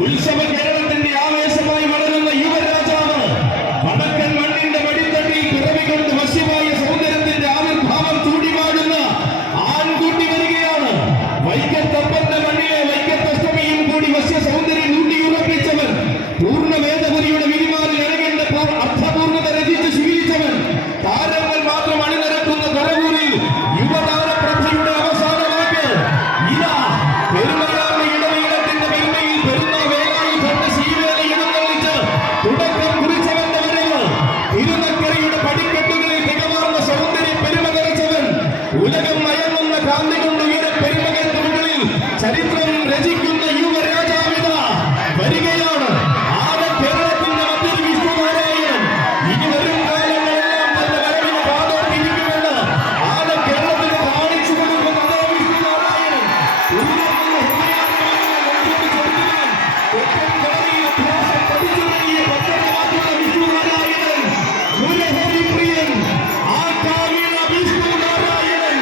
ഉത്സവ കേരളത്തിന്റെ ആവേശമായി വളരുന്ന യുവരാജാവ് വടക്കൻ മണ്ണിന്റെ വടിത്തട്ടിൽ പിറവികൊണ്ട് വശ്യമായ സൗന്ദര്യത്തിന്റെ ആവിർഭാവം ചൂടിമാടുന്ന ആൺകുട്ടി വരികയാണ്. വൈക്കത്തപ്പന്റെ മണ്ണിലെ വൈക്കത്തഷ്ടമിയും കൂടി വശ്യ സൗന്ദര്യം ഊട്ടിയുറപ്പിച്ചവൻ, പൂർണ്ണ വേദപുരിയുടെ വിരിമാറിൽ ഇറങ്ങേണ്ട അർത്ഥപൂർണ്ണത രചിച്ച് ശീലിച്ചവൻ, താരങ്ങൾ മാത്രം അണിനിരക്കുന്ന കരവൂരിൽ യുവതാര പ്രഭയുടെ അവസാന വാക്ക് ഇതാ പെരുമയാർന്ന ഇടവീഴത്തിന്റെ പെരുമയിൽ പെരുന്ന വേലായി കണ്ട ശീവേല ഇടങ്ങളിച്ച് തുടക്കം കുറിച്ചവന്റെ വരവ്. തിരുനക്കരയുടെ പടിക്കെട്ടുകളിൽ തികമാർന്ന സൗന്ദര്യ പെരുമ നിറച്ചവൻ, ഉലകം മയങ്ങുന്ന കാന്തി കൊണ്ട് ഉയരെ പെരുമകൾക്ക് മുകളിൽ ചരിത്രം രചിക്കുന്ന യുവരാജാവിത വരികയാണ്. ആദ്യ കേരളത്തിന്റെ മറ്റൊരു വിഷ്ണുനാരായണൻ. ഇനി വരും കാലങ്ങളെല്ലാം തന്റെ വരവിന് പാതോട്ടിരിക്കുമെന്ന് ആദ്യ കേരളത്തിന് കാണിച്ചു കൊടുക്കുന്ന അതേ വിഷ്ണുനാരായണൻ. പ്രിയൻ ആ കാവ്യ വിഷ്ണുനാരായണൻ.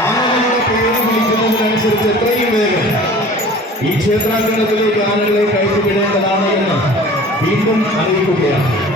ആനകളുടെ പേര് വിളിക്കുന്നതിനനുസരിച്ച് എത്രയും വേഗം ഈ ക്ഷേത്രാങ്കണത്തിലേക്ക് ആനകളെ കയറ്റിവിടേണ്ടതാണ് എന്ന് വീണ്ടും അറിയിക്കുകയാണ്.